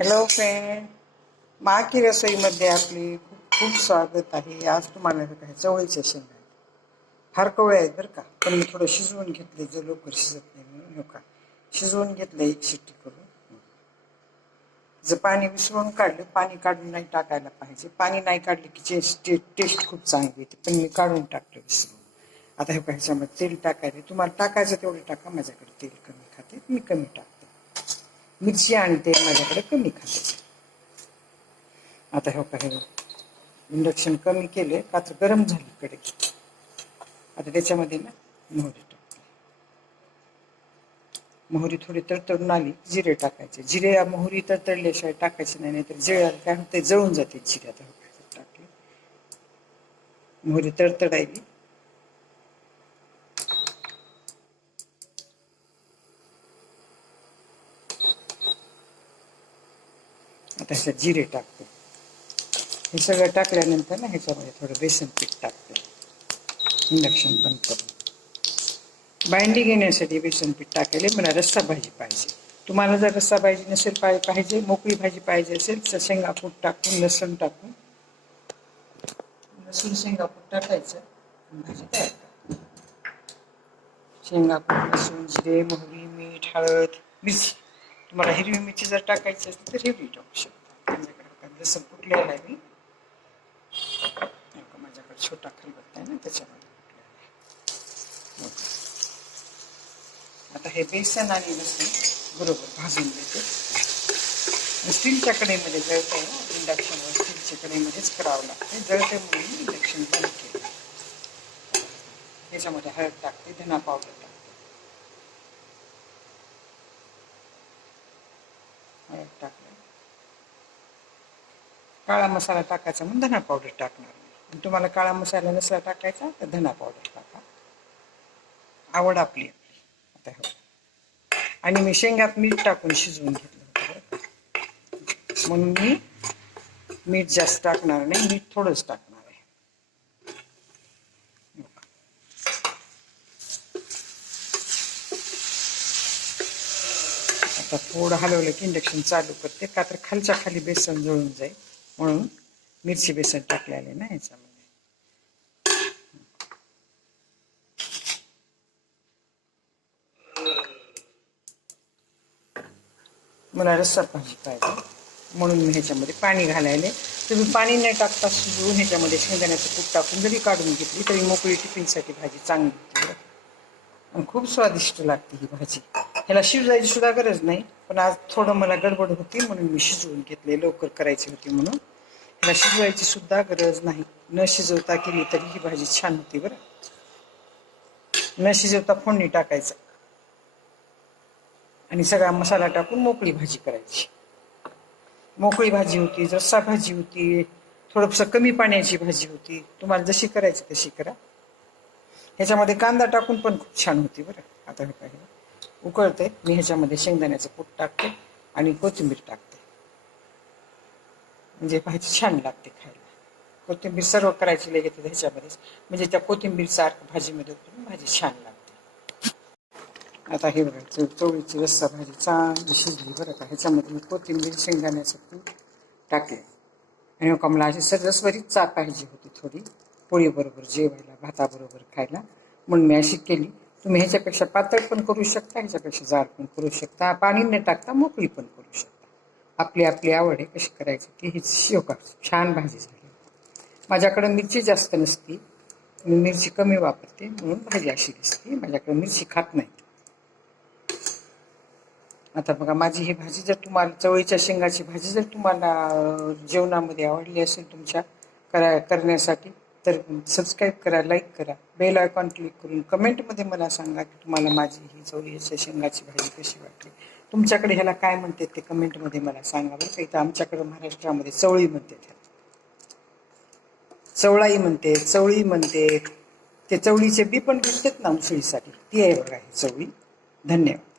Hello friend माकी रसोईमध्ये आपली खूप खूप स्वागत आहे. आज तुम्हाला काय चवळीच्या शेंगा आहेत. फार कवळे आहेत बरं का. पण मी थोडं शिजवून घेतले जे लवकर शिजत नाही म्हणून नका. का शिजवून घेतलं एक शिट्टी करून. जर पाणी विसरून काढलं पाणी काढून नाही टाकायला पाहिजे. पाणी नाही काढले की टेस्ट टेस्ट खूप चांगली येते. पण मी काढून टाकलं विसरून. आता हे ह्याच्यामध्ये तेल टाकायचे. तुम्हाला टाकायचं तेवढं टाका. माझ्याकडे तेल कमी खाते मी कमी टाकते. मिरची आणि तेल माझ्याकडे कमी खाते. आता हे काय इंडक्शन कमी केले पात्र गरम झाली कडे आता त्याच्यामध्ये ना मोहरी टाकते. मोहरी थोडी तडतडून आली जिरे टाकायचे. जिरे या मोहरी तडतडल्याशिवाय टाकायचे नाही नाहीतर जिऱ्याला काय होते जळून जाते जिरे. आता काय टाकले. मोहरी तडतडायली. आता ह्याच्यात जिरे टाकते. हे सगळं टाकल्यानंतर ना ह्याच्यामध्ये थोडं बेसन पीठ टाकते. इंडक्शन बंद करून. बाइंडिंग येण्यासाठी बेसन पीठ टाकायला मला रस्सा भाजी पाहिजे. तुम्हाला जर रस्सा भाजी नसेल पाय पाहिजे मोकळी भाजी पाहिजे असेल तर शेंगापूट टाकून लसूण टाकून. लसूण शेंगापूट टाकायचं. भाजी तयार शेंगापूट लसूण जिरे मोहरी मीठ हळद मिरची. तुम्हाला हिरवी मिरची जर टाकायची असेल तर हिरवी टाकू शकता. लसूण कुठलेलं आहे माझ्याकडे छोटा खलबत्ता आहे ना त्याच्यामध्ये. आता हे बेसन आणि लसूण बरोबर भाजून देते स्टीलच्या कढईमध्ये जळते इंडक्शनवर स्टीलच्या कढईमध्येच करावं लागते जळते म्हणून इंडक्शन बंद केलं याच्यामध्ये हळद टाकते धना पावडर टाकते हळद टाकलं काळा मसाला टाकायचा म्हणून धना पावडर टाकणार. आणि तुम्हाला काळा मसाला नसला टाकायचा तर धना पावडर टाका. आवड आपली. आता हो आणि मी शेंगात मीठ टाकून शिजवून घेतलं होतं म्हणून मी मीठ जास्त टाकणार नाही मीठ थोडंच टाकणार आहे. आता थोडं हलवलं की इंडक्शन चालू करते. का तर खालच्या खाली बेसन जळून जाईल. म्हणून मिरची बेसन टाकलेले ना ह्याच्यामध्ये मला रस्सा भाजी पाहिजे म्हणून मी ह्याच्यामध्ये पाणी घालायले. तुम्ही पाणी नाही टाकता शिजवून ह्याच्यामध्ये शेंगदाण्याचं कूट टाकून जरी काढून घेतली तरी मोकळी टिफिनसाठी भाजी चांगली होती आणि खूप स्वादिष्ट लागते ही भाजी. ह्याला शिजवायची सुद्धा गरज नाही पण आज थोडं मला गडबड होती म्हणून मी शिजवून घेतले लवकर करायची होती म्हणून. ह्याला शिजवायची सुद्धा गरज नाही. न शिजवता केली तरी ही भाजी छान होती बरं. न शिजवता फोडणी टाकायचं. आणि सगळा मसाला टाकून मोकळी भाजी करायची. मोकळी भाजी होती रस्सा भाजी होती थोडंसं कमी पाण्याची भाजी होती. तुम्हाला जशी करायची तशी करा. ह्याच्यामध्ये कांदा टाकून पण खूप छान होती बरं. आता हे पाहिजे उकळते मी ह्याच्यामध्ये शेंगदाण्याचं कूट टाकते आणि कोथिंबीर टाकते. म्हणजे भाजी छान लागते खायला. कोथिंबीर सर्व करायची लगेच ह्याच्यामध्येच म्हणजे त्या कोथिंबीरचा अर्क भाजीमध्ये उतरून भाजी छान लागते. आता हे बघा चव- चवळीची रस्सा भाजी चांगली शिजली बरं का. ह्याच्यामध्ये मी कोथिंबीर शेंगदाण्याचं टाकले. आणि मग मला अशी सरसवरीच चा पाहिजे होती थोडी. पोळीबरोबर जेवायला भाताबरोबर खायला. म्हणून मी अशी केली. तुम्ही ह्याच्यापेक्षा पातळ पण करू शकता ह्याच्यापेक्षा जाड पण करू शकता. पाणी न टाकता मोकळी पण करू शकता. आपली आपली आवड आहे कशी करायची की हीच शिवका छान भाजी झाली. माझ्याकडं मिरची जास्त नसती मी मिरची कमी वापरते म्हणून भाजी अशी दिसते माझ्याकडे मिरची खात नाही. आता बघा माझी ही भाजी जर तुम्हाला चवळीच्या शेंगाची भाजी जर तुम्हाला जेवणामध्ये आवडली असेल तुमच्या करा करण्यासाठी तर सबस्क्राईब करा लाईक करा बेल आयकॉन क्लिक करून कमेंटमध्ये मला सांगा की तुम्हाला माझी ही चवळीच्या शेंगाची भाजी कशी वाटली. तुमच्याकडे ह्याला काय म्हणते ते कमेंटमध्ये मला सांगा बरं का. इथं आमच्याकडे महाराष्ट्रामध्ये चवळी म्हणते ह्या चवळाई म्हणते चवळी म्हणते. ते चवळीचे बी पण भेटतात ना उसळीसाठी. ती आहे बघा ही चवळी. धन्यवाद.